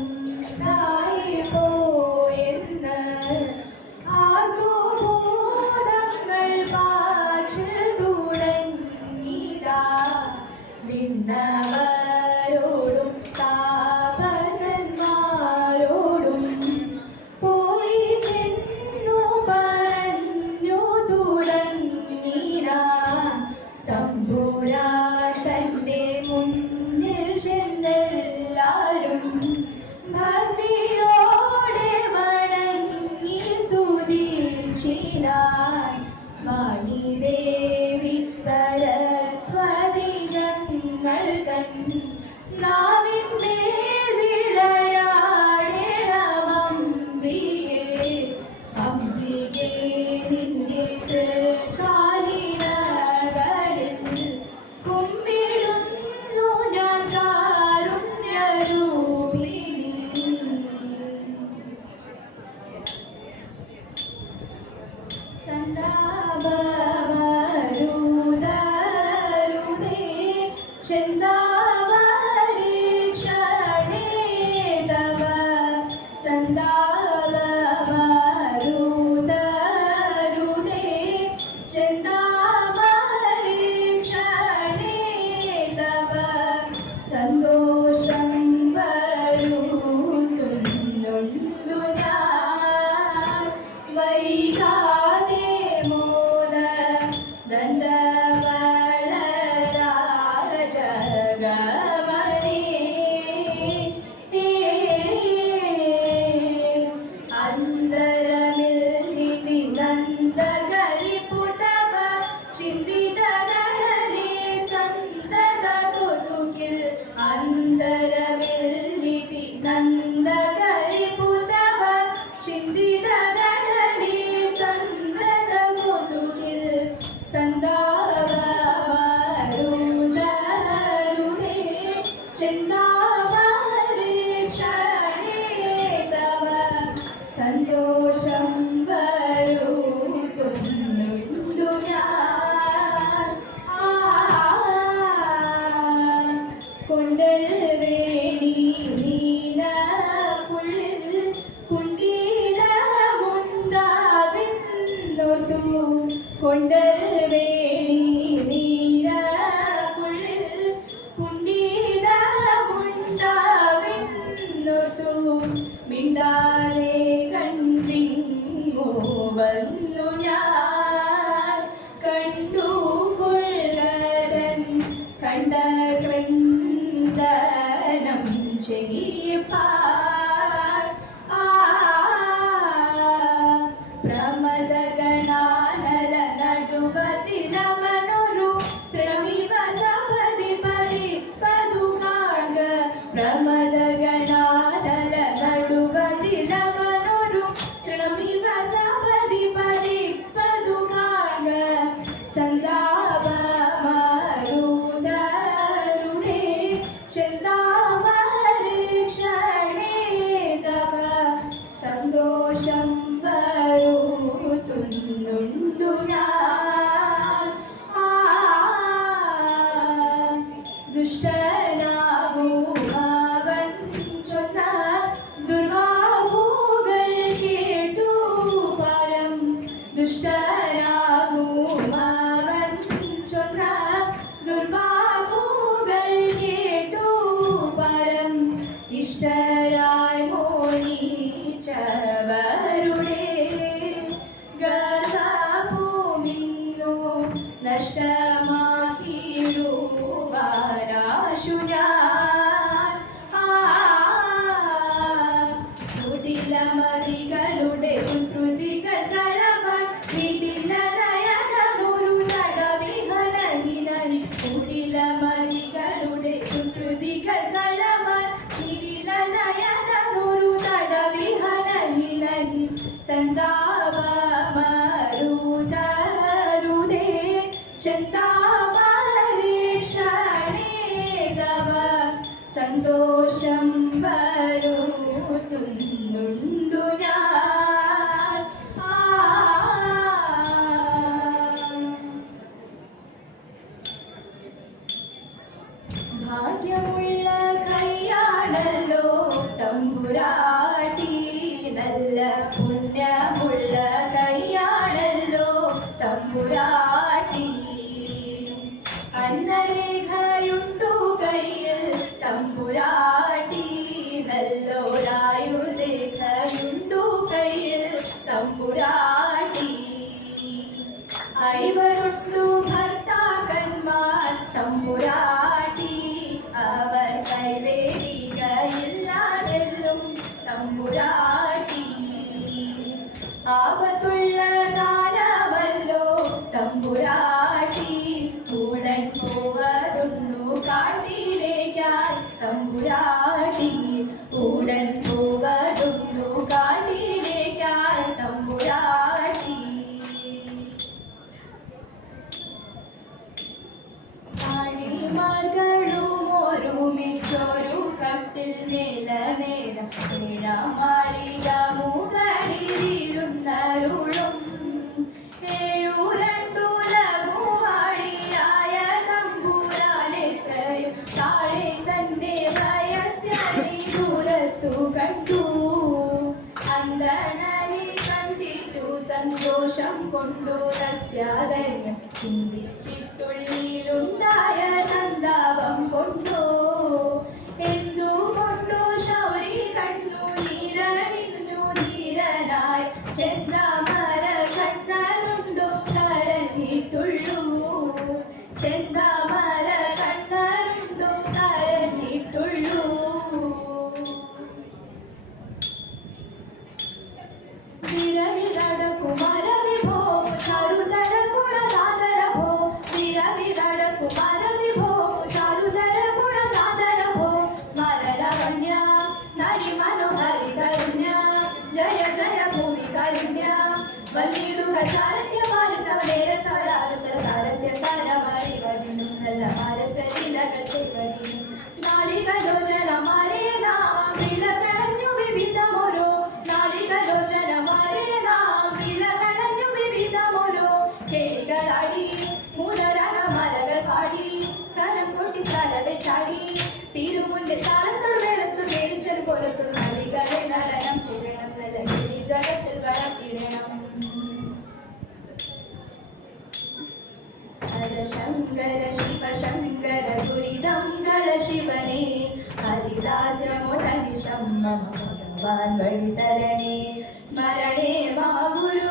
തമ്പുരാനുണ്ടായി പോയെന്ന് ആർത്തുബോധങ്ങൾ പാച്ചു തുടങ്ങിടാ വിണ്ണവരോടും താപസന്മാരോടും പോയി ചെന്നു പറഞ്ഞു തുടങ്ങിടാ തമ്പുരാൻ തന്റെ മുന്നിൽ ചെന്നെല്ലാരും ഭക്തിയോടെ വണങ്ങി സ്തുതിച്ചിടാൻ വാണിദേവി സരസ്വതി ഞങ്ങൾ തൻ നാവിന്മേൽ വിളയാടേണമംബികേ അംബികേ നിന്റെ കാലിനകളിൽ കുമ്പിടുന്നു ഞാൻ കാരുണ്യരൂപിണി. സന്താപമരുതരുതേ ചന്ദാമരീക്ഷണേ തവ സന്താപമരുതരുതേ ചന്ദാമരീക്ഷണേ തവ സന്തോഷം വരുത്തുന്നുണ്ടു ഞാൻ വൈകാതെ മോദ ദന്തവളരാജഗമനേ അന്തരമിൽ വിധി നന്ദകരിപുതവ ചിന്തിതരണനേ സന്തത കൊതുകിൽ അന്തരമിൽ വിധി നന്ദകരിപുതവ ചിന്തിതരണനേ സന്തത കൊതുകിൽ സന്താപമരുതരുതേ ചന്ദാമരീക്ഷണേ തവ സന്തോഷം വരുത്തുന്നുണ്ടു ഞാൻ കൊണ്ടൽ വേണി നീല പുള്ളിൽ കുണ്ടീരമുണ്ടാവിന്നൊട്ടു കൊണ്ടൽ വേണി നീല പുള്ളിൽ കുണ്ടീരമുണ്ടാവിന്നൊട്ടു മിണ്ടാതെ കണ്ടിങ്ങോ വന്നു ഞാൻ കണ്ടു കൊള്ളരൻ കണ്ട ക്രന്ദനം ചെയ്യിപ്പാർ പ്രമദഗണാനല നടുവതിലവനൊരു തൃണമിവ സപതി പരിപ്പതു കാൺക പ്രമദഗണാനല നടുവതിലവനൊരു തൃണമിവ സപതി പരിപ്പതു കാൺക സന്താപമരുതരുതേ ചന്ദാമരീക്ഷണേ തവ സന്തോഷം വരുത്തുന്നുണ്ടു ഞാൻ ദുഷ്ടനാകുമവൻ ചൊന്ന ദുർവാഹുകൾ കേട്ടു പരം ദുഷ്ടനാകുമവൻ ചൊന്ന ദുർവാഹുകൾ കേട്ടു പരം ഇഷ്ടരായി മോഹിച്ചവരുടെ ഗർഭഭൂമിന്നു നഷ്ടമാക്കിയിടുവാനാശു ഞാൻ കുടിലമതികളുടെ കുസൃതികൾ കളവൻ വീട്ടിലനയനൊരു തടവിഹലഹിലരി കുടിലമതികളുടെ കുസൃതികൾ കളവൻ വീട്ടിലനയനൊരു തടവിഹലഹിലരി സന്താപമരുതരുതേ ചന്ദാമരീക്ഷണേ തവ സന്തോഷം വരുത്തുന്നുണ്ടു ഞാൻ ഭാഗ്യമുള്ള തമ്പുരാട്ടി. അന്നരേഖയുണ്ടു കയ്യിൽ തമ്പുരാട്ടി, നല്ലോരായുരേഖയുണ്ടു കയ്യിൽ തമ്പുരാട്ടി. ഐവരുണ്ടു ഭർത്താക്കന്മാർ തമ്പുരാട്ടി, അവർ കൈവേടികയില്ലാതെല്ലും തമ്പുരാട്ടി. ആപത്തുള്ള കാലമല്ലോ തമ്പുരാട്ടി, ഉടൻ പോവതുണ്ടു കാട്ടിലേക്കായി തമ്പുരാട്ടി, ഉടൻ പോവതുണ്ടു കാട്ടിലേക്കായി തമ്പുരാട്ടി. ആണിമാர்களுം ഒരുമിച്ചൊരു കട്ടിൽ നിലനേരം ഏഴാമാളിക മുകളിലിരുന്നരുളും. ഏഴുരണ്ടുലകുവാടിയായ തമ്പുരാനെത്രയും താഴെ തന്റെ വയസ്സനെ ദൂരത്തു കണ്ടു. അന്തണനെ കണ്ടിട്ടു സന്തോഷം കൊണ്ടു തസ്യാധന്യം ചിന്തിച്ചിട്ടുള്ളിലുണ്ടായ സന്താപം കൊണ്ടോ. എന്തുകൊണ്ടു ശൗരി കണ്ണു നീരണിഞ്ഞു ധീരനായി ചെന്താമര കണ്ണനുണ്ടോ കരഞ്ഞിട്ടുള്ളൂ. ചെന്താമര കണ്ണനുണ്ടോ കരഞ്ഞിട്ടുള്ളൂ. കുമാര വിഭോ ചാരുധര ഗുണസാദര ഭോ, വിരവിരട കുമാര വിഭോ ചാരുധര ഗുണസാദര ഭോ. മലരവണ്യ നരി മനോഹരി കരുണ്യ, ജയ ജയ ഭൂമി കരുണ്യ. വന്നിടുക ചാരണ്യ ഭാരതവരേരത്തവരാരുത്തര സാരസ്യ സരമറിവതിനും നല്ല മാരസലീലകൾ ചെയ്വതിനും. നാളികലോചന മാരേ നാം വിലകണഞ്ഞു വിവിധമോരോ, നാളികലോചന മാരേ നാം വിലകണഞ്ഞു വിവിധമോരോ. കേളികളാടി മൂലരക മലകൾ പാടി കരം കൊട്ടി തലവെ ചാടി. തിരുമുന്നിൽ താളത്തോട് വേളത്തോട് വേലിച്ചൊരു കോലത്തോട് നാളികളെ നരനം ചെയ്യണം, നല്ല ഈ ജഗത്തിൽ വളർത്തിടണം. ഹരശങ്കര ശിവശങ്കര ദുരിതംഗള ശിവനേ, ഹരിദാസമുടനി ശമ്മ ഭഗവാൻ വഴിതരണേ. സ്മരണേ മമ ഗുരു